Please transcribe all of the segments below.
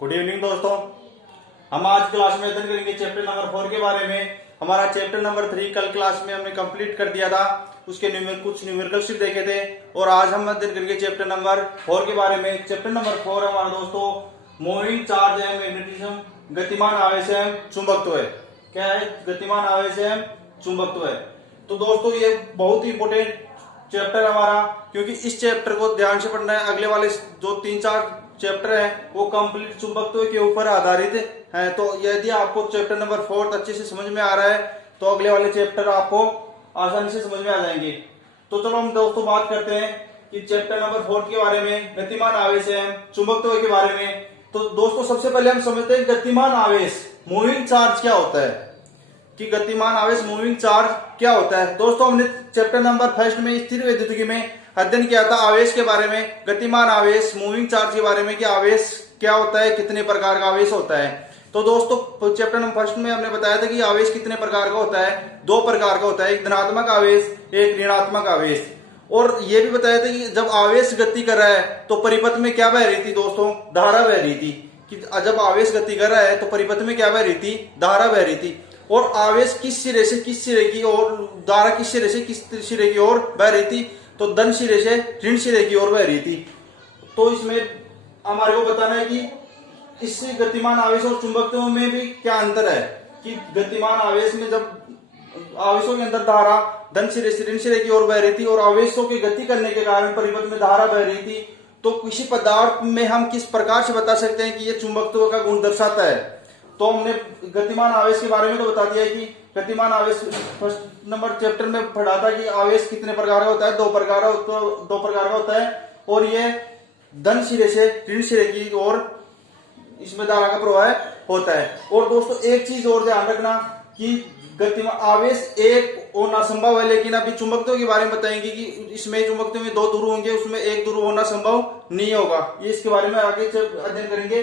Good evening दोस्तों। हम आज क्लास में अध्ययन करेंगे चैप्टर नंबर 4 के बारे में। हमारा चैप्टर नंबर 3 कल क्लास में हमने कंप्लीट कर दिया था, उसके कुछ न्यूमेरिकल्स देखे थे और आज हम अध्ययन करेंगे चैप्टर नंबर 4 के बारे में। चैप्टर नंबर 4 हमारा दोस्तों मूविंग चार्ज एंड मैग्नेटिज्म, गतिमान आवेश एवं चुंबकत्व है। क्या है? गतिमान आवेश एवं चुंबकत्व है। तो दोस्तों ये बहुत ही इंपोर्टेंट चैप्टर हमारा, क्योंकि इस चैप्टर को ध्यान से पढ़ना है। अगले वाले जो 3-4 चैप्टर है वो कंप्लीट चुंबकत्व के ऊपर आधारित है। तो यदि आपको चैप्टर नंबर 4 अच्छे से समझ में आ रहा है तो अगले वाले चैप्टर आपको आसानी से समझ में आ जाएंगे। तो चलो हम दोस्तों बात करते हैं कि चैप्टर नंबर 4 के बारे में, गतिमान आवेश एवं चुंबकत्व के बारे में। तो दोस्तों सबसे पहले हम समझते हैं गतिमान आवेश, मूविंग चार्ज क्या होता है, कि गतिमान आवेश मूविंग चार्ज क्या होता है। दोस्तों हमने चैप्टर नंबर 1 में स्थिर विद्युतिकी में अध्ययन किया था आवेश के बारे में, गतिमान आवेश मूविंग चार्ज के बारे में, कि आवेश क्या होता है, कितने प्रकार का आवेश होता है। तो दोस्तों चैप्टर नंबर 1 में हमने बताया था कि आवेश कितने प्रकार का होता है, 2 प्रकार का होता है, एक धनात्मक आवेश, एक ऋणात्मक आवेश। और ये भी बताया था कि जब आवेश गति कर रहा है तो परिपथ में क्या बह रही थी दोस्तों, धारा बह रही थी। कि जब आवेश गति कर रहा है तो परिपथ में क्या बह रही थी, धारा बह रही थी। और आवेश किस सिरे से किस सिरे की ओर, धारा किस सिरे से किस सिरे की ओर बह रही थी, तो धन सिरे से ऋण सिरे की ओर बह रही थी। तो इसमें हमारे को बताना है कि इस गतिमान आवेश और चुंबकत्व में भी क्या अंतर है। कि गतिमान आवेश में जब आवेशों के अंदर धारा धन सिरे से ऋण सिरे की ओर बह रही थी और आवेशों के गति करने के कारण परिपथ में धारा बह रही थी, तो किसी पदार्थ में हम किस प्रकार से बता सकते हैं कि यह चुंबकत्व का गुण दर्शाता है। तो हमने गतिमान आवेश के बारे में तो बता दिया कि गतिमान आवेश फर्स्ट नंबर चैप्टर में पढ़ा था कि आवेश कितने प्रकार का होता है, 2 प्रकार का होता है। और ये धन सिरे से ऋण सिरे की ओर इसमें धारा का प्रवाह होता है। और दोस्तों एक चीज और ध्यान रखना कि गतिमान आवेश एक होना संभव है, लेकिन अभी चुंबकत्व के बारे में बताएंगे कि इसमें चुंबकत्व में 2 ध्रुव होंगे, उसमें एक ध्रुव होना संभव नहीं होगा। ये इसके बारे में आगे अध्ययन करेंगे।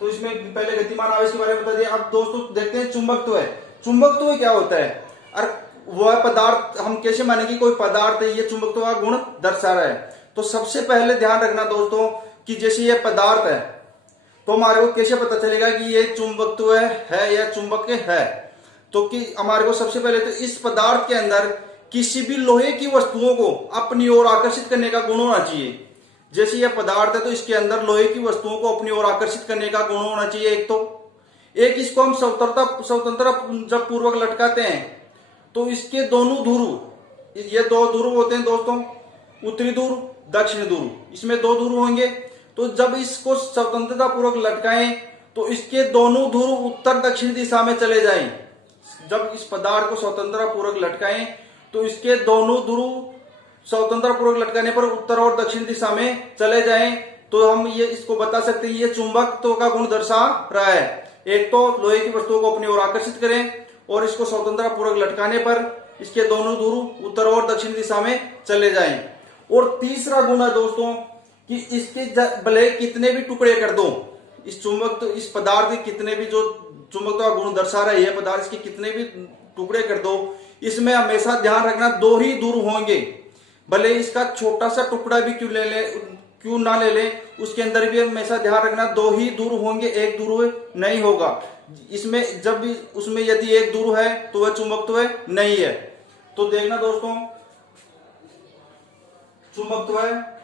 तो इसमें पहले गतिमान आवेश के बारे में बता दिया। अब दोस्तों देखते हैं चुंबकत्व है। चुंबकत्व क्या होता है और वह पदार्थ हम कैसे मानेंगे कोई पदार्थ है ये चुंबकत्व का गुण दर्शा रहा है। तो सबसे पहले ध्यान रखना दोस्तों कि जैसे ये पदार्थ है तो हमारे को कैसे पता चलेगा कि ये चुंबकत्व है या चुंबक है। तो कि हमारे को सबसे पहले तो इस पदार्थ के अंदर किसी भी लोहे की वस्तुओं को अपनी ओर आकर्षित करने का गुण होना चाहिए। जैसे यह पदार्थ है तो इसके अंदर लोहे की वस्तुओं को अपनी ओर आकर्षित करने का गुण होना चाहिए। एक इसको हम स्वतंत्रता जब पूर्वक लटकाते हैं तो इसके दोनों ध्रुव, ये 2 ध्रुव होते हैं दोस्तों, उत्तरी ध्रुव दक्षिण ध्रुव, इसमें 2 ध्रुव होंगे। तो जब इसको स्वतंत्रता पूर्वक लटकाएं तो इसके दोनों ध्रुव उत्तर दक्षिण दिशा में चले जाएं। जब इस पदार्थ को स्वतंत्रता पूर्वक लटकाएं तो इसके दोनों ध्रुव स्वतंत्रता पूर्वक लटकाने पर उत्तर और दक्षिण दिशा में चले जाएं, तो हम ये इसको बता सकते हैं ये चुंबकत्व का गुण दर्शा रहा है। एक तो लोहे की वस्तुओं को अपनी ओर आकर्षित करें और इसको स्वतंत्रता पूर्वक लटकाने पर इसके दोनों ध्रुव उत्तर और दक्षिण दिशा में चले जाएं। और तीसरा गुण है दोस्तों कि इसके भले कितने भी टुकड़े कर दो, इस चुंबक इस पदार्थ के कितने भी जो चुंबकत्व का गुण दर्शा रहा है ये पदार्थ, इसके कितने भी टुकड़े कर दो, इसमें हमेशा ध्यान रखना 2 ही ध्रुव होंगे। भले इसका छोटा सा टुकड़ा भी क्यों ना ले लें, उसके अंदर भी हमेशा ध्यान रखना 2 ही ध्रुव होंगे, एक ध्रुव नहीं होगा। इसमें जब भी उसमें यदि एक ध्रुव है तो वह चुंबकत्व नहीं है। तो देखना दोस्तों चुंबकत्व है,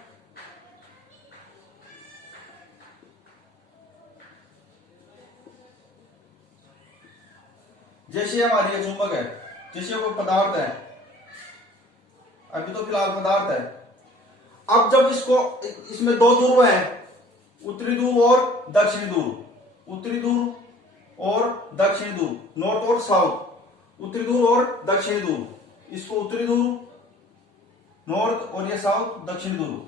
जैसे हमारी ये चुंबक है, जैसे कोई पदार्थ है, अभी तो फिलहाल पदार्थ है। अब जब इसको इसमें 2 ध्रुव हैं, उत्तरी ध्रुव और दक्षिणी ध्रुव, उत्तरी ध्रुव और दक्षिणी ध्रुव, नॉर्थ और साउथ, उत्तरी ध्रुव और दक्षिणी ध्रुव, इसको उत्तरी ध्रुव नॉर्थ और ये साउथ दक्षिणी ध्रुव।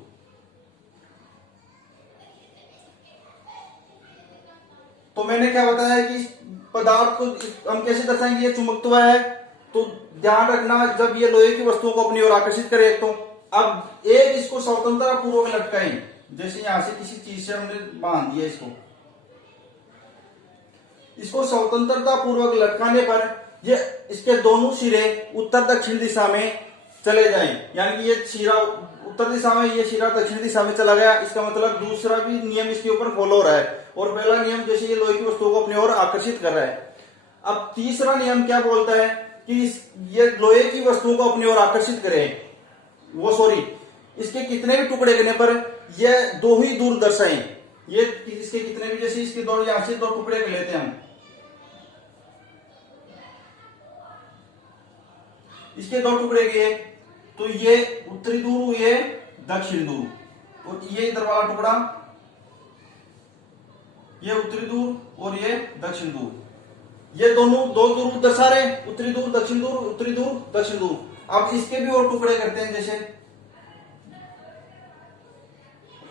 तो मैंने क्या बताया कि पदार्थ को हम कैसे दर्शाएंगे ये चुंबकत्व है। तो ध्यान रखना जब ये लोहे की वस्तुओं को अपनी ओर आकर्षित करे, तो अब एक इसको स्वतंत्रता पूर्वक लटकाएं, जैसे यहां से किसी चीज से हमने बांध दिया इसको स्वतंत्रता पूर्वक लटकाने पर ये इसके दोनों सिरे उत्तर दक्षिण दिशा में चले जाएं, यानी कि ये सिरा उत्तर दिशा में, ये शिरा दक्षिण दिशा में चला गया। इसका मतलब दूसरा भी नियम इसके ऊपर फॉलो हो रहा है। और पहला नियम जैसे ये लोहे की वस्तुओं को अपनी ओर आकर्षित कर रहा है। अब तीसरा नियम क्या बोलता है कि ये लोहे की वस्तुओं को अपनी ओर आकर्षित करें, वो सॉरी इसके कितने भी टुकड़े करने पर यह दो ही दूर दर्शाएं। ये इसके कितने भी, जैसे इसके दो, यहां से दो टुकड़े कर लेते हैं हम, इसके दो टुकड़े किए तो ये उत्तरी ध्रुव, ये दक्षिण ध्रुव, और ये इधर वाला टुकड़ा ये उत्तरी ध्रुव और ये दक्षिण ध्रुव। ये दोनों दो ध्रुव दर्शा रहे, उत्तरी ध्रुव दक्षिण ध्रुव, उत्तरी ध्रुव दक्षिण ध्रुव। अब इसके भी और टुकड़े करते हैं, जैसे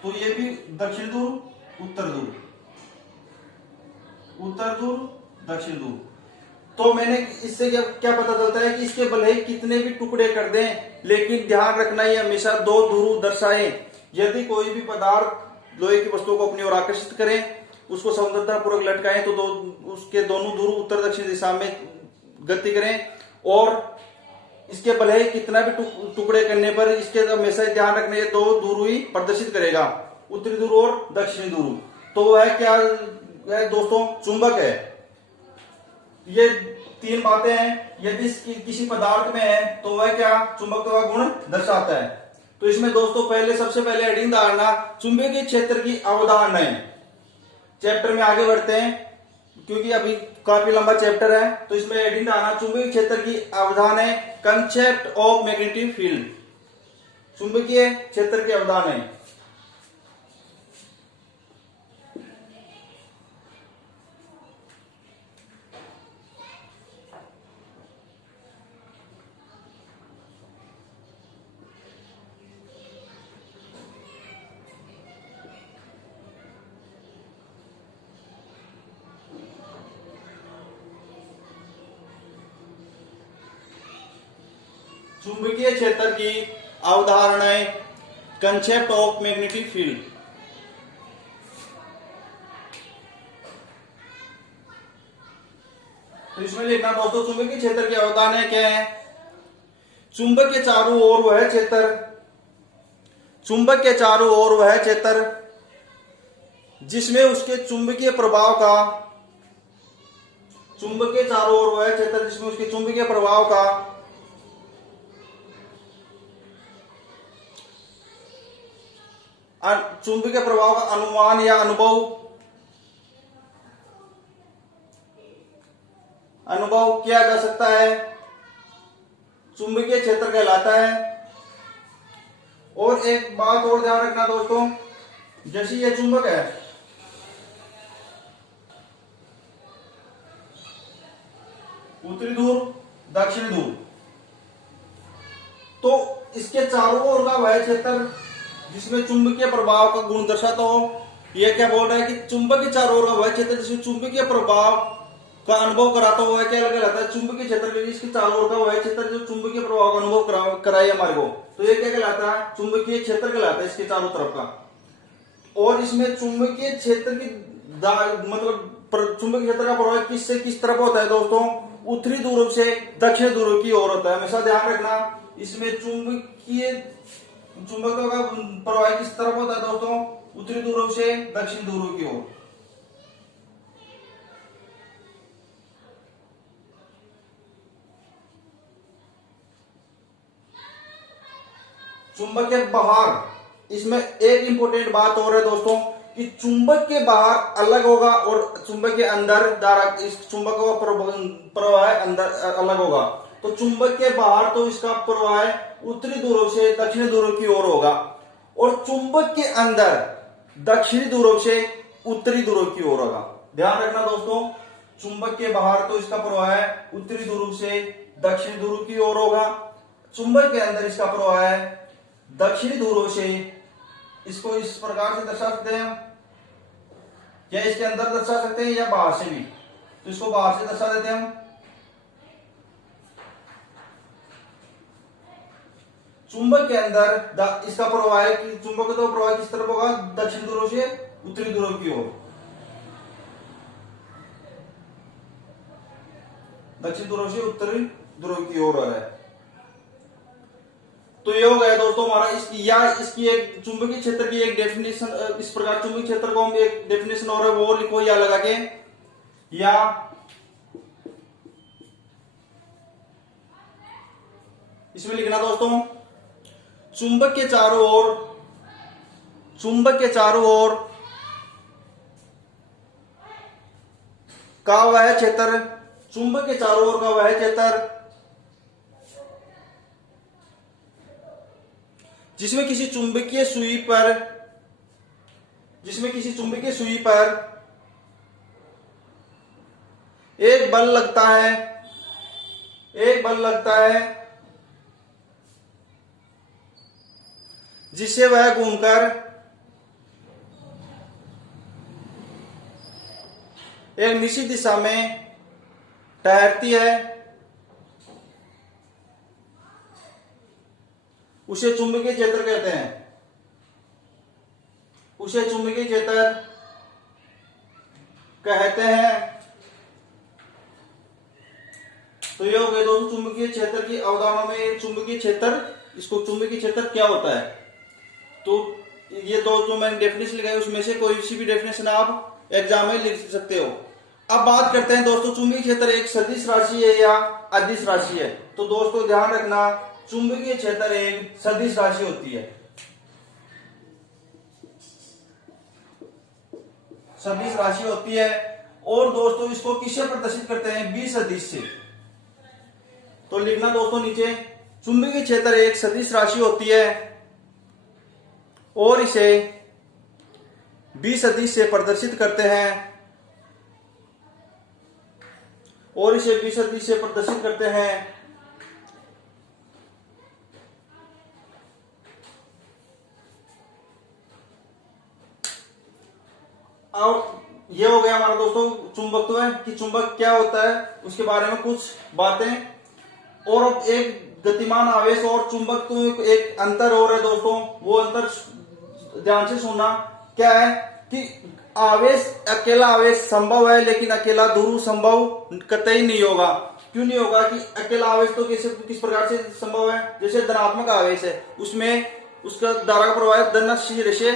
तो ये भी दक्षिण ध्रुव, उत्तर ध्रुव, उत्तर ध्रुव, दक्षिण ध्रुव। तो मैंने इससे क्या पता चलता है कि इसके भले ही कितने भी टुकड़े कर दें, लेकिन ध्यान रखना ये हमेशा दो ध्रुव दर्शाएं। यदि कोई भी पदार्थ लोहे की वस्तुओं को अपनी ओर आकर्षित करें, उसको समतलतापूर्वक लटकाएं, तो उसके दोनों ध्रुव उत्तर दक्षिण दिशा में गति करें। और इसके भले ही कितना भी टुकड़े करने पर इसके हमेशा ध्यान रखना ये दो ध्रुव ही प्रदर्शित करेगा, उत्तरी ध्रुव और दक्षिणी ध्रुव। तो वह क्या है दोस्तों, चुंबक है। ये तीन बातें हैं। यदि किसी पदार्थ में है तो वह क्या चुंबकत्व का गुण दर्शाता है। तो इसमें दोस्तों सबसे पहले हेडिंग धारणा चुंबकीय क्षेत्र की अवधारणा है। चैप्टर में आगे बढ़ते हैं क्योंकि अभी काफी लंबा चैप्टर है। तो इसमें हेडिंग धारणा चुंबकीय क्षेत्र की अवधारणा है, कंसेप्ट ऑफ मैग्नेटिक फील्ड, चुंबकीय क्षेत्र की अवधारणा है। चुंबकीय क्षेत्र की अवधारणाएं, कंसेप्ट ऑफ मैग्नेटिक फील्ड। तो इसमें लिखना दोस्तों चुंबकीय क्षेत्र की अवधारणाएं क्या है। चुंबक के चारों ओर वह क्षेत्र, चुंबक के चारों ओर वह क्षेत्र जिसमें उसके चुंबकीय प्रभाव का, चुंबक के चारों ओर वह क्षेत्र जिसमें उसके चुंबकीय प्रभाव का चुंबकीय प्रभाव का अनुमान या अनुभव किया जा सकता है, चुंबकीय क्षेत्र कहलाता है। और एक बात और ध्यान रखना दोस्तों, जैसे ये चुंबक है, उत्तरी ध्रुव दक्षिण ध्रुव, तो इसके चारों ओर का वह क्षेत्र जिसमें चुंबकीय प्रभाव का गुण दर्शाता हो। यह क्या बोल रहा है कि चुंबक के चारों ओर का वह क्षेत्र जिसमें चुंबकीय प्रभाव का अनुभव कराता हुआ क्या कहलाता है, चुंबकीय क्षेत्र। इसके चारों ओर का वह क्षेत्र जो चुंबकीय प्रभाव का अनुभव कराए हमारे को, तो ये क्या कहलाता है, चुंबकीय क्षेत्र कहलाता है इसके चारों तरफ का। और इसमें चुंबकीय क्षेत्र की मतलब चुंबकीय क्षेत्र का प्रभाव किससे किस तरफ होता है दोस्तों, उत्तरी ध्रुव से दक्षिण ध्रुव की ओर होता है। हमेशा ध्यान रखना इसमें चुंबकत्व का प्रवाह किस तरफ होता है दोस्तों, उत्तरी ध्रुव से दक्षिण ध्रुव की ओर। चुंबक के बाहर, इसमें एक इंपॉर्टेंट बात और है दोस्तों कि चुंबक के बाहर अलग होगा और चुंबक के अंदर धारा, इस चुंबक का प्रवाह अंदर अलग होगा। तो चुंबक के बाहर तो इसका प्रवाह उत्तरी ध्रुव से दक्षिणी ध्रुव की ओर होगा, और चुंबक के अंदर दक्षिणी ध्रुव से उत्तरी ध्रुव की ओर होगा। ध्यान रखना दोस्तों, चुंबक के बाहर तो इसका प्रवाह उत्तरी ध्रुव से दक्षिणी ध्रुव की ओर होगा, चुंबक के अंदर इसका प्रवाह दक्षिणी ध्रुव से, इसको इस प्रकार से दर्शा सकते हैं, या इसके अंदर दर्शा सकते हैं या बाहर से भी। तो इसको बाहर से दर्शा देते हैं हम। चुंबक के अंदर इसका प्रवाह, चुंबक का प्रवाह किस तरफ होगा, दक्षिण ध्रुव से उत्तरी ध्रुव की ओर, दक्षिण ध्रुव से उत्तरी ध्रुव की ओर है। तो ये हो गया दोस्तों हमारा इसकी एक चुंबकीय क्षेत्र की एक डेफिनेशन। इस प्रकार चुंबकीय क्षेत्र को हम एक डेफिनेशन और है वो लिखो या लगा के, या इसमें लिखना दोस्तों चुंबक के चारों ओर का वह क्षेत्र, चुंबक के चारों ओर का वह क्षेत्र जिसमें किसी चुंबकीय सुई पर एक बल लगता है जिससे वह घूमकर एक निश्चित दिशा में ठहरती है, उसे चुंबकीय क्षेत्र कहते हैं। तो ये हो गए दोस्तों चुंबकीय क्षेत्र की अवधारणा में चुंबकीय क्षेत्र क्या होता है। तो ये दो जो मैंने डेफिनेशन लिखाई उसमें से कोई सी भी डेफिनेशन आप एग्जाम में लिख सकते हो। अब बात करते हैं दोस्तों चुंबकीय क्षेत्र एक सदिश राशि है या अदिश राशि है। तो दोस्तों ध्यान रखना चुंबकीय क्षेत्र एक सदिश राशि होती है। और दोस्तों इसको किससे प्रदर्शित करते हैं, बी सदिश से। तो लिखना दोस्तों नीचे चुंबकीय क्षेत्र एक सदिश राशि होती है और इसे बी सदिश से प्रदर्शित करते हैं और ये हो गया हमारा दोस्तों चुंबकत्व कि चुंबक क्या होता है उसके बारे में कुछ बातें। और अब एक गतिमान आवेश और चुंबकत्व एक अंतर और है दोस्तों, वो अंतर ध्यान से सुनना। क्या है कि अकेला आवेश संभव है लेकिन अकेला ध्रुव संभव कतई नहीं होगा। क्यों नहीं होगा कि अकेला आवेश तो किस प्रकार से संभव है, जैसे धनात्मक आवेश है उसमें उसका धारा का प्रवाह धनात्मक से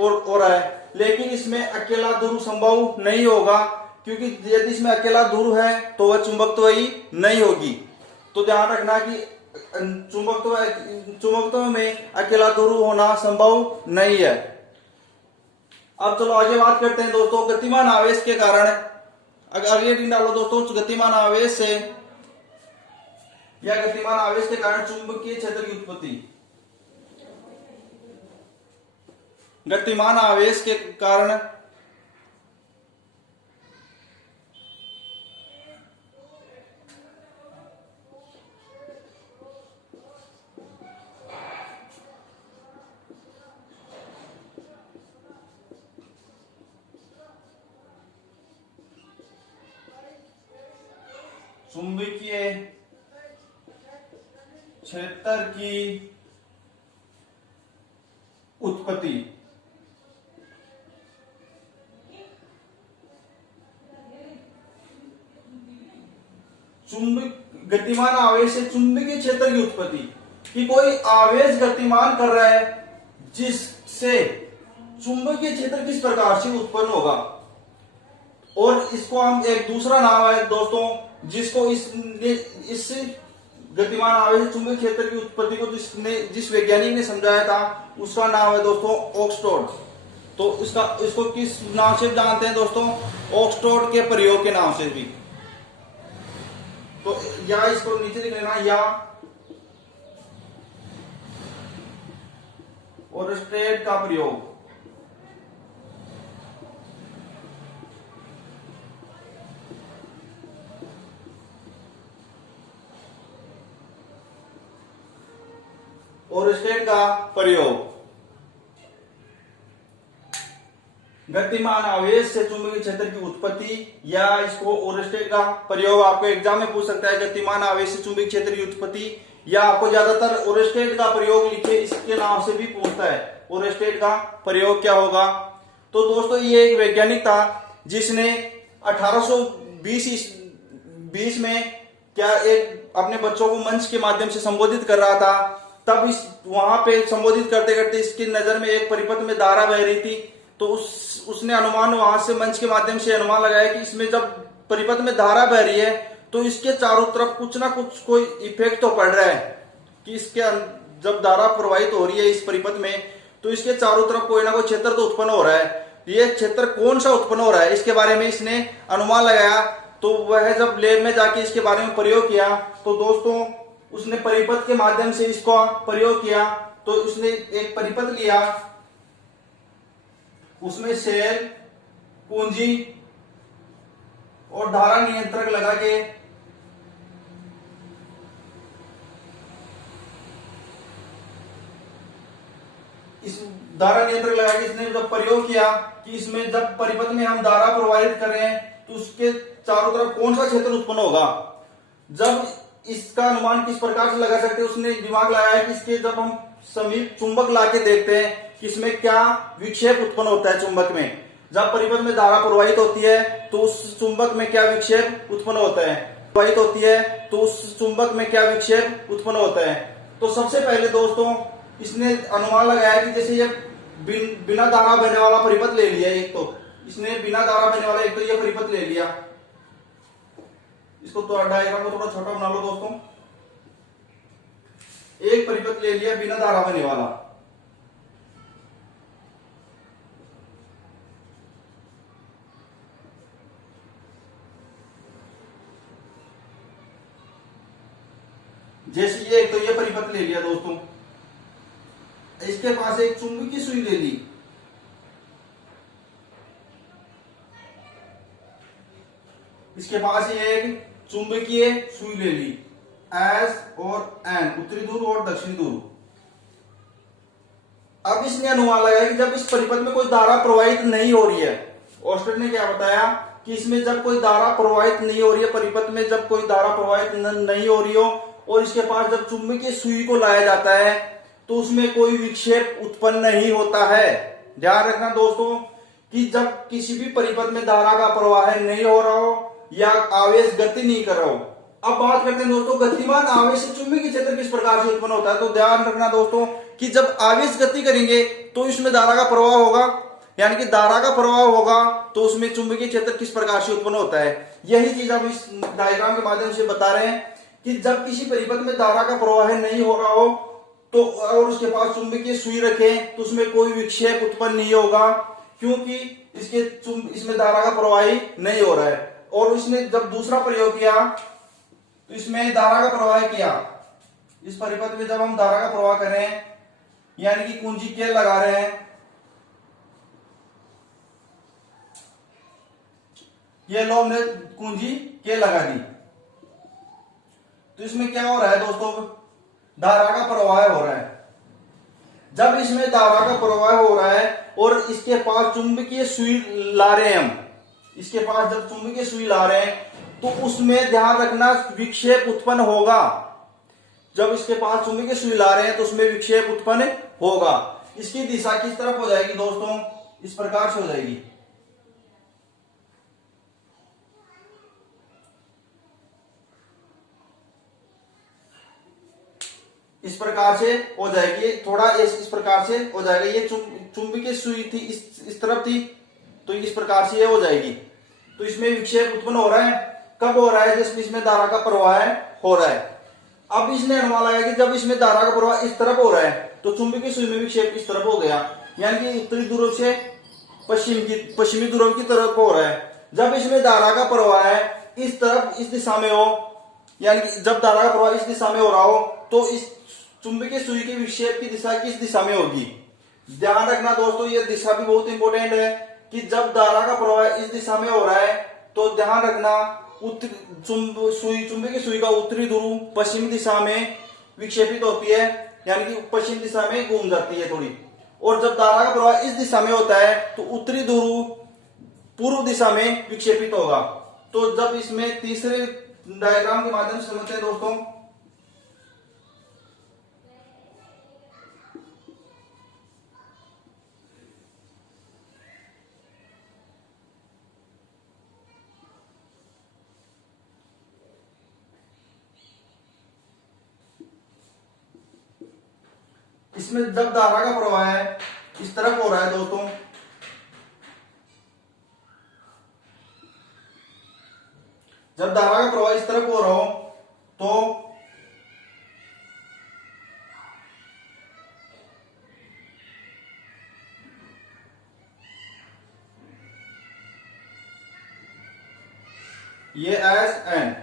हो रहा है, लेकिन इसमें अकेला ध्रुव संभव नहीं होगा क्योंकि यदि इसमें अकेला ध्रुव है तो वह चुंबकत्व ही नहीं होगी। तो ध्यान रखना कि चुंबकत्व में अकेला ध्रुव होना संभव नहीं है। अब चलो आगे बात करते हैं दोस्तों गतिमान आवेश के कारण। अगली रीडिंग डालो दोस्तों गतिमान आवेश से या गतिमान आवेश के कारण चुंबकीय क्षेत्र की उत्पत्ति। गतिमान आवेश के कारण चुंबकीय क्षेत्र की उत्पत्ति। गतिमान आवेश से चुंबकीय क्षेत्र की उत्पत्ति कि कोई आवेश गतिमान कर रहा है जिससे चुंबकीय क्षेत्र किस प्रकार से उत्पन्न होगा। और इसको हम एक दूसरा नाम है दोस्तों जिसको इस गतिमान आवेश चुंबकीय क्षेत्र की उत्पत्ति को जिस वैज्ञानिक ने समझाया था उसका नाम है दोस्तों ऑक्सफोर्ड। तो इसको किस नाम से जानते हैं दोस्तों, ऑक्सफोर्ड के प्रयोग के नाम से भी। तो या इसको नीचे लिख लेना या और स्ट्रेट का प्रयोग। और स्टेट का प्रयोग गतिमान आवेश से चुंबकीय क्षेत्र की उत्पत्ति या इसको और स्टेट का प्रयोग आपको एग्जाम में पूछ सकता है। गतिमान आवेश से चुंबकीय क्षेत्र की उत्पत्ति या आपको ज्यादातर और स्टेट का प्रयोग लिखे इसके नाम से भी पूछता है। और स्टेट का प्रयोग क्या होगा। तो दोस्तों ये एक वैज्ञानिक था जिसने 1820 में क्या एक अपने बच्चों को मंच के माध्यम से संबोधित कर रहा था, तब इस वहां पे संबोधित करते करते इसकी नजर में एक परिपथ में धारा बह रही थी, तो उसने अनुमान वहां से मंच के माध्यम से अनुमान लगाया कि इसमें जब परिपथ में धारा बह रही है तो इसके चारों तरफ कुछ ना कुछ कोई इफेक्ट तो पड़ रहा है, कि इसके जब धारा प्रवाहित हो रही है इस परिपथ में तो इसके चारों तरफ कोई ना कोई क्षेत्र तो उत्पन्न हो रहा है। ये क्षेत्र कौन सा उत्पन्न हो रहा है इसके बारे में इसने अनुमान लगाया। तो वह जब लैब में जाके इसके बारे में प्रयोग किया तो दोस्तों उसने परिपथ के माध्यम से इसको प्रयोग किया। तो उसने एक परिपथ लिया, उसमें सेल, कुंजी और धारा नियंत्रक लगा के इस धारा नियंत्रक लगा के इसने जब प्रयोग किया कि इसमें जब परिपथ में हम धारा प्रवाहित कर रहे हैं तो उसके चारों तरफ कौन सा क्षेत्र उत्पन्न होगा। जब इसका अनुमान किस प्रकार से लगा सकते हैं, उसने दिमाग लगाया कि इसके जब हम समीप चुंबक लाके देखते हैं कि इसमें क्या विक्षेप उत्पन्न होता है। चुंबक में जब परिपथ में धारा प्रवाहित होती है तो उस चुंबक में क्या विक्षेप उत्पन्न होता है, प्रवाहित होती है तो उस चुंबक में क्या विक्षेप उत्पन्न होता है। तो सबसे पहले दोस्तों इसने अनुमान लगाया कि जैसे ये बिना धारा बहने वाला परिपथ ले लिया, एक तो इसने बिना धारा बहने वाला एक तो ये परिपथ ले लिया, इसको तो डायग्राम को थोड़ा छोटा बना लो दोस्तों। एक परिपथ ले लिया बिना धारा बहने वाला, जैसे ये एक तो ये परिपथ ले लिया दोस्तों, इसके पास एक चुंबकीय सुई ले ली, इसके पास एक चुंबकीय सुई ले ली एस और एन, उत्तरी ध्रुव और दक्षिणी ध्रुव। अब इसने अनुमान लगाया कि जब इस परिपथ में कोई धारा प्रवाहित नहीं हो रही है, ऑस्टेड ने क्या बताया कि इसमें जब कोई धारा प्रवाहित नहीं हो रही है, परिपथ में जब कोई धारा प्रवाहित नहीं हो रही हो और इसके पास जब चुंबकीय सुई को लाया जाता है तो उसमें कोई विक्षेप उत्पन्न नहीं होता है। ध्यान रखना दोस्तों कि जब किसी भी परिपथ में धारा का प्रवाह नहीं हो रहा हो या आवेश गति नहीं कर रहा हो। अब बात करते हैं दोस्तों गतिमान आवेश से चुंबकीय क्षेत्र किस प्रकार से उत्पन्न होता है। तो ध्यान रखना दोस्तों कि जब आवेश गति करेंगे तो इसमें धारा का प्रवाह होगा, यानी कि धारा का प्रवाह होगा तो उसमें चुंबकीय क्षेत्र किस प्रकार से उत्पन्न होता है। यही चीज हम इस डायग्राम के माध्यम से बता रहे हैं कि जब किसी परिपथ में धारा का प्रवाह नहीं हो रहा हो तो और उसके पास चुंबकीय सुई रखें तो उसमें कोई विक्षेप उत्पन्न नहीं होगा, क्योंकि इसमें धारा का प्रवाह नहीं हो रहा है। और इसने जब दूसरा प्रयोग किया तो इसमें धारा का प्रवाह किया, इस परिपथ में जब हम धारा का प्रवाह कर रहे हैं यानी कि कुंजी के लगा रहे हैं, ये लो हमने कुंजी के लगा दी, तो इसमें क्या हो रहा है दोस्तों, धारा का प्रवाह हो रहा है। जब इसमें धारा का प्रवाह हो रहा है और इसके पास चुंबकीय सुई ला रहे हैं हम, इसके पास जब चुंबकीय सुई ला रहे हैं तो उसमें ध्यान रखना विक्षेप उत्पन्न होगा। जब इसके पास चुंबकीय सुई ला रहे हैं तो उसमें विक्षेप उत्पन्न होगा। इसकी दिशा किस तरफ हो जाएगी दोस्तों, इस प्रकार से हो जाएगी। इस प्रकार से हो जाएगी, थोड़ा इस प्रकार से हो जाएगा। ये चुंबकीय सुई थी इस तरफ थी तो इस प्रकार से ये हो जाएगी। तो इसमें विक्षेप उत्पन्न हो रहा है, कब हो रहा है, जब इसमें धारा का प्रवाह हो रहा है। अब इसने अनुमान लगाया कि जब इसमें धारा का प्रवाह इस तरफ हो रहा है तो चुंबकीय सुई में विक्षेप इस तरफ हो गया, यानी कि उत्तरी ध्रुव से पश्चिमी ध्रुव की तरफ हो रहा है। जब इसमें धारा का प्रवाह है इस तरफ इस दिशा में हो, यानी कि जब धारा का प्रवाह इस दिशा में हो रहा हो तो इस चुंबकीय सुई के विक्षेप की दिशा किस दिशा में होगी। ध्यान रखना दोस्तों ये दिशा भी बहुत इंपॉर्टेंट है कि जब धारा का प्रवाह इस दिशा में हो रहा है तो ध्यान रखना चुंबकीय सुई का उत्तरी ध्रुव पश्चिमी दिशा में विक्षेपित होती है, यानी कि पश्चिम दिशा में घूम जाती है थोड़ी। और जब धारा का प्रवाह इस दिशा में होता है तो उत्तरी ध्रुव पूर्व दिशा में विक्षेपित होगा। तो जब इसमें तीसरे डायग्राम के माध्यम से समझते हैं दोस्तों, इसमें जब धारा का प्रवाह है इस तरफ हो रहा है दोस्तों, जब धारा का प्रवाह इस तरफ हो रहा हो तो ये एस एन,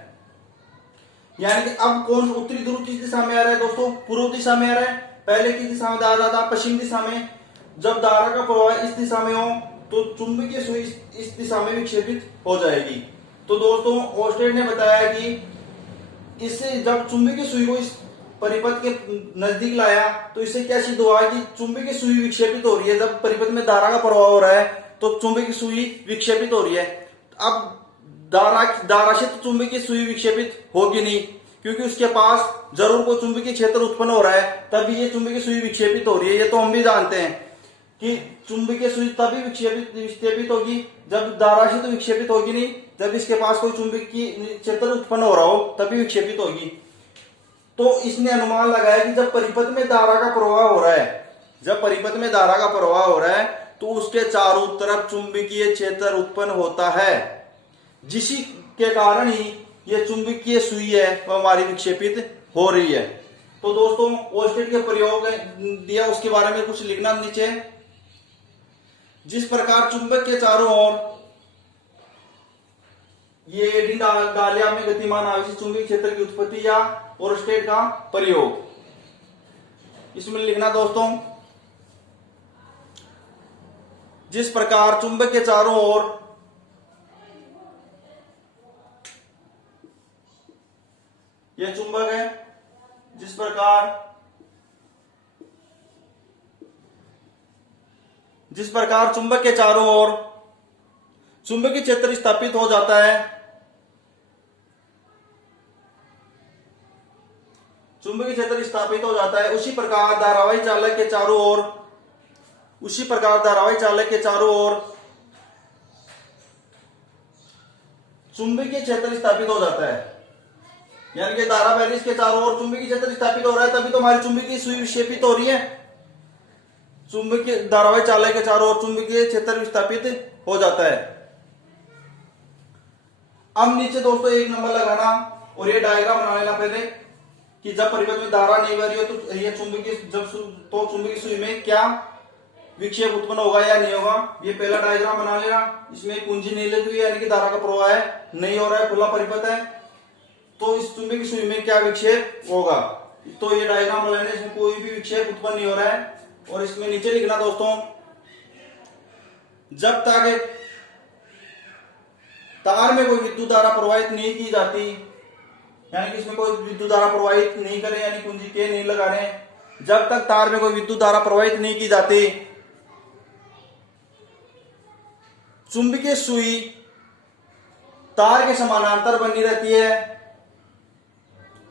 यानी कि अब कौन उत्तरी ध्रुव किस दिशा में आ रहा है दोस्तों, पूर्व दिशा में आ रहा है। पहले किस दिशा में धारा था, पश्चिम दिशा में। जब धारा का प्रवाह इस दिशा में हो तो चुंबकीय सुई इस दिशा में विक्षेपित हो जाएगी। तो दोस्तों ओस्टेड ने बताया कि इससे जब चुंबकीय सुई को इस परिपथ के नजदीक लाया तो इससे क्या सिद्ध हुआ कि चुंबकीय सुई विक्षेपित हो रही है। जब परिपथ में धारा का प्रवाह हो रहा है तो चुंबकीय सुई विक्षेपित हो रही है। अब धारा से तो चुंबकीय सुई विक्षेपित होगी नहीं, क्योंकि उसके पास जरूर कोई चुंबकीय क्षेत्र उत्पन्न हो रहा है, तभी ये चुंबकीय सुई विक्षेपित हो रही है। ये तो हम भी जानते हैं कि चुंबकीय सुई तभी विक्षेपित होगी जब धारा से तो विक्षेपित होगी नहीं, जब इसके पास कोई चुंबकीय क्षेत्र उत्पन्न हो रहा हो तभी विक्षेपित होगी। तो इसने अनुमान लगाया कि जब परिपथ में धारा का प्रवाह हो रहा है, जब परिपथ में धारा का प्रवाह हो रहा है तो उसके चारों तरफ चुंबकीय क्षेत्र उत्पन्न होता है, जिसी के कारण ही ये चुंबकीय सुई है वह हमारी विक्षेपित हो रही है। तो दोस्तों ओस्टेड के प्रयोग दिया उसके बारे में कुछ लिखना नीचे। जिस प्रकार चुंबक के चारों ओर ये एडी डालिया में गतिमान आवेशित चुंबकीय क्षेत्र की उत्पत्ति या ओस्टेड का प्रयोग, इसमें लिखना दोस्तों, जिस प्रकार चुंबक के चारों ओर यह चुंबक है, जिस प्रकार चुंबक के चारों ओर चुंबकीय क्षेत्र स्थापित हो जाता है, चुंबकीय क्षेत्र स्थापित हो जाता है, उसी प्रकार धारावाही चालक के चारों ओर चुंबकीय क्षेत्र स्थापित हो जाता है। यानी कि धारा बैरिस के चारों ओर चुंबकीय क्षेत्र स्थापित हो रहा है, तभी तो हमारी चुंबकीय सुई विक्षेपित हो रही है। चुंबकीय धारावाही चालक के चारों ओर चुंबकीय क्षेत्र स्थापित हो जाता है। अब नीचे दोस्तों एक नंबर लगाना और ये डायग्राम बना लेना पहले कि जब परिपथ में धारा नहीं बह रही हो तो ये चुंबकीय सुई में क्या विक्षेप उत्पन्न होगा या नहीं होगा। ये पहला डायग्राम बना लेना। इसमें कुंजी नहीं लगी हुई है, यानी कि धारा का प्रवाह है नहीं हो रहा है, खुला परिपथ है, तो इस चुंबकीय सुई में क्या विक्षेप होगा। तो ये डायग्राम बनाने, इसमें कोई भी विक्षेप उत्पन्न नहीं हो रहा है। और इसमें नीचे लिखना दोस्तों, जब तक तार में कोई विद्युत धारा प्रवाहित नहीं की जाती, यानी कि इसमें कोई विद्युत धारा प्रवाहित नहीं करे, यानी कुंजी के नहीं लगा रहे, जब तक तार में कोई विद्युत धारा प्रवाहित नहीं की जाती चुंबकीय सुई तार के समानांतर बनी रहती है,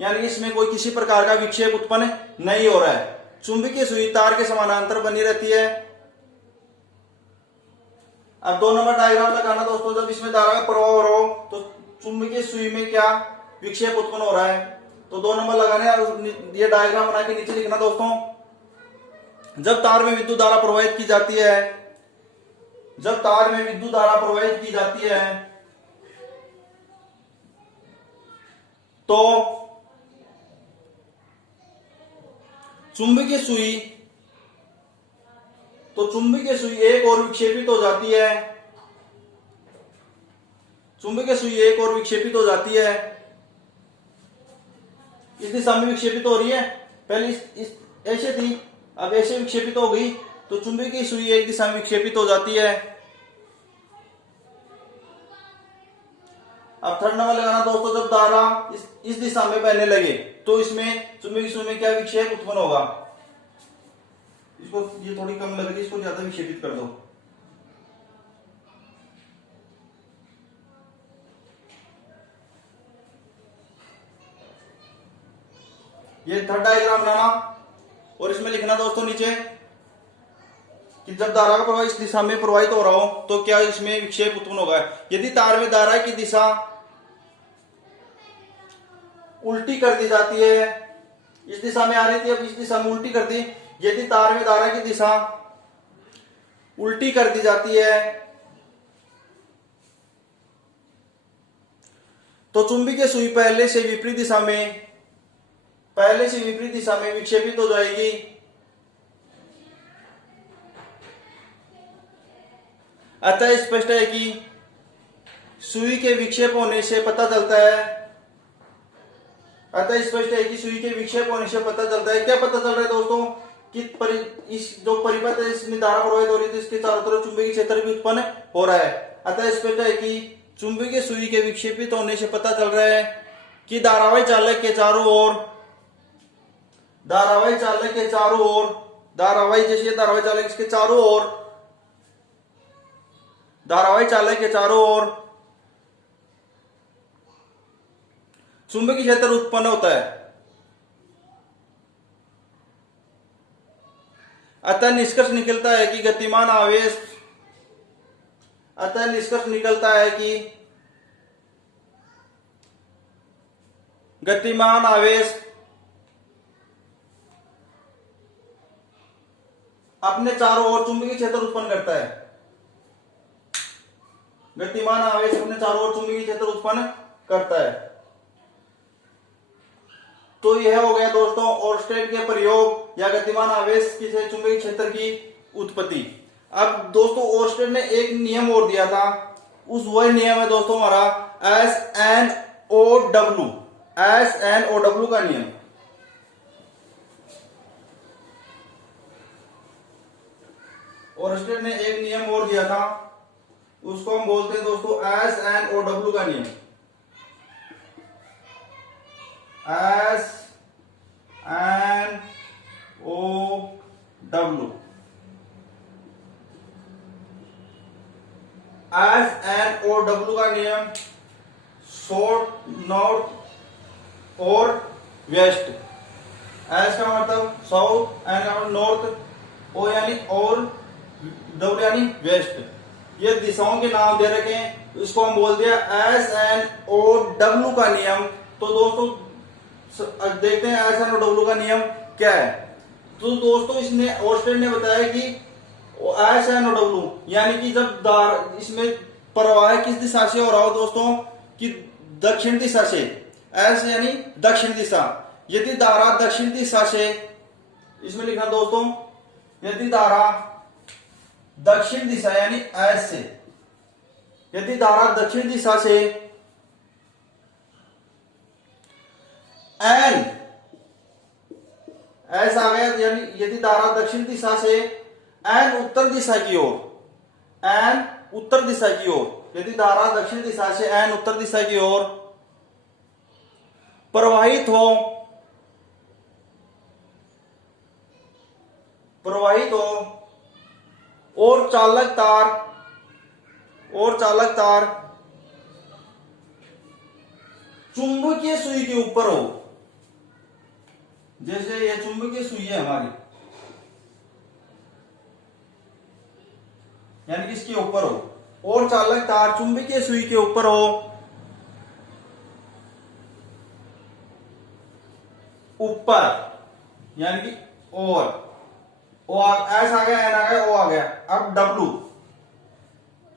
यानी कि इसमें कोई किसी प्रकार का विक्षेप उत्पन्न नहीं हो रहा है। चुंबकीय सुई तार के समानांतर बनी रहती है। अब 2 नंबर डायग्राम लगाना दोस्तों, जब इसमें धारा का प्रवाह हो रहा हो तो चुंबकीय सुई में क्या विक्षेप उत्पन्न हो रहा है। तो 2 नंबर लगाने और ये डायग्राम बना के नीचे लिखना दोस्तों, जब तार में विद्युत धारा प्रवाहित की जाती है, जब तार में विद्युत धारा प्रवाहित की जाती है तो चुंबकीय सुई एक और विक्षेपित हो जाती है, चुंबकीय सुई एक और विक्षेपित हो जाती है। इस दिशा में विक्षेपित हो रही है, पहले इस ऐसे थी, अब ऐसे विक्षेपित हो गई, तो चुंबकीय सुई एक दिशा में विक्षेपित हो जाती है। अब 3rd नंबर लगाना दोस्तों, जब धारा इस दिशा में बहने लगे तो इसमें चुंबकीय सुई में क्या विक्षेप उत्पन्न होगा। इसको ये थोड़ी कम लग रही है, इसको ज्यादा विक्षेपित कर दो। ये 3rd डायग्राम बनाना और इसमें लिखना दोस्तों नीचे कि जब धारा का प्रवाह इस दिशा में प्रवाहित हो रहा हो तो क्या इसमें विक्षेप उत्पन्न होगा। यदि तार में धारा की दिशा उल्टी कर दी जाती है, इस दिशा में आ रही थी, अब इस दिशा में उल्टी कर दी, यदि तार में धारा की दिशा उल्टी कर दी जाती है तो चुंबकीय सुई पहले से विपरीत दिशा में विक्षेपित हो जाएगी। अतः स्पष्ट है कि सुई के विक्षेप होने से पता चलता है क्या पता चल रहा है दोस्तों कि इस जो परिपथ है इसमें धारा प्रवाहित हो रही है, इसके चारों तरफ चुंबकीय क्षेत्र भी उत्पन्न हो रहा है। अतः स्पष्ट है कि चुंबकीय सुई के विक्षेपित होने से पता चल रहा है कि धारावाही चालक के चारों ओर धारावाही चालक के चारों ओर चुंबकीय क्षेत्र उत्पन्न होता है। अतः निष्कर्ष निकलता है कि गतिमान आवेश अपने चारों ओर चुंबकीय क्षेत्र उत्पन्न करता है। गतिमान आवेश अपने चारों ओर चुंबकीय क्षेत्र उत्पन्न करता है। तो यह हो गया दोस्तों ओर्स्टेड के प्रयोग या गतिमान आवेश से चुंबकीय क्षेत्र की उत्पत्ति। अब दोस्तों ओर्स्टेड ने एक नियम और दिया था, वही नियम है दोस्तों हमारा SNOW का नियम। ओर्स्टेड ने एक नियम और दिया था, उसको हम बोलते हैं दोस्तों SNOW का नियम। SNOW का नियम साउथ, नॉर्थ और वेस्ट। एस का मतलब साउथ, एन का मतलब नॉर्थ, ओ यानी और, डब्ल्यू यानी वेस्ट। ये दिशाओं के नाम दे रखे हैं, इसको हम बोल दिया SNOW का नियम। तो दोस्तों देखते हैं SNOW का नियम क्या है। तो दोस्तों इसने ओर्स्टेड ने बताया कि SNOW यानी कि जब इसमें प्रवाह किस दिशा से हो रहा हो दोस्तों कि दक्षिण दिशा से, एस यानी दक्षिण दिशा। यदि धारा दक्षिण दिशा से, इसमें लिखना दोस्तों, यदि धारा दक्षिण दिशा यानी एस से, यदि धारा दक्षिण दिशा से एन एस आ गया, यानी यदि धारा दक्षिण दिशा से एन उत्तर दिशा की ओर, यदि धारा दक्षिण दिशा से एन उत्तर दिशा की ओर प्रवाहित हो और चालक तार चुंबकीय सुई के ऊपर हो, जैसे ये चुंबकीय सुई है हमारी, यानी कि इसके ऊपर हो, और चालक तार चुंबकीय सुई के ऊपर हो, ऊपर यानी कि और, एस आ गया, एन आ गया, ओ आ गया। अब डब्लू,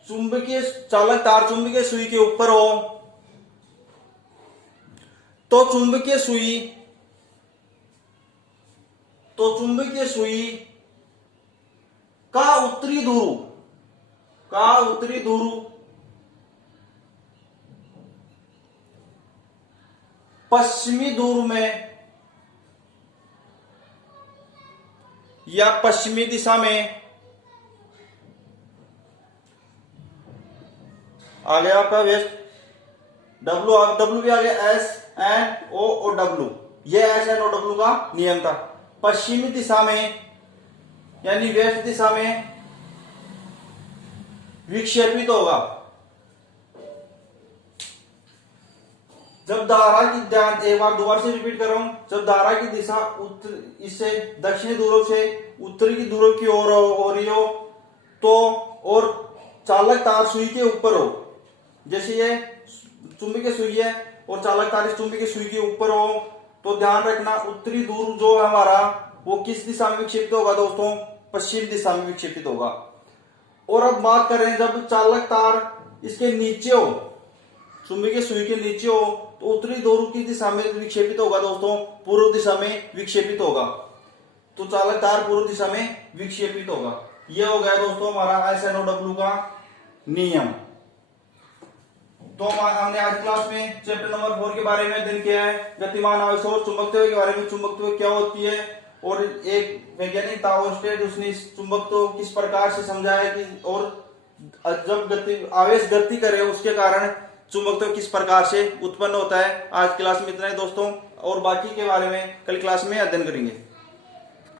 चुंबकीय चालक तार चुंबकीय सुई के ऊपर हो तो चुंबकीय सुई का उत्तरी ध्रुव पश्चिमी ध्रुव में या पश्चिमी दिशा में आ गया आपका वेस्ट। डब्ल्यू भी आ गया, एस एन ओ और डब्ल्यू, ये SNOW का नियम था। पश्चिमी दिशा में यानी वेस्ट दिशा में विक्षेपित होगा। जब धारा की, ध्यान एक बार दोबारा से रिपीट कर रहा हूं, जब धारा की दिशा इससे दक्षिणी ध्रुव से उत्तरी की ध्रुव की ओर हो रही हो तो, और चालक तार सुई के ऊपर हो, जैसे ये चुंबकीय सुई है और चालक तार इस चुंबकीय सुई के ऊपर हो, तो ध्यान रखना उत्तरी ध्रुव जो है हमारा वो किस दिशा में विक्षेपित होगा दोस्तों? पश्चिम दिशा में विक्षेपित होगा। और अब बात कर रहे हैं जब चालक तार इसके नीचे हो, चुंबकीय सुई के नीचे हो, तो उत्तरी ध्रुव की दिशा में विक्षेपित होगा दोस्तों, पूर्व दिशा में विक्षेपित होगा। तो चालक तार पूर्व दिशा में विक्षेपित होगा। यह हो गया दोस्तों हमारा SNOW का नियम। तो हमने आज क्लास में चैप्टर नंबर 4 के बारे में अध्ययन किया है, गतिमान आवेश और चुंबकत्व के बारे में। चुंबकत्व क्या होती है और एक वैज्ञानिक था ओर्स्टेड, उसने इस चुंबकत्व किस प्रकार से समझाया कि और जब आवेश गति करे उसके कारण चुंबकत्व किस प्रकार से उत्पन्न होता है। आज क्लास में इतना ही दोस्तों, और बाकी के बारे में कल क्लास में अध्ययन करेंगे।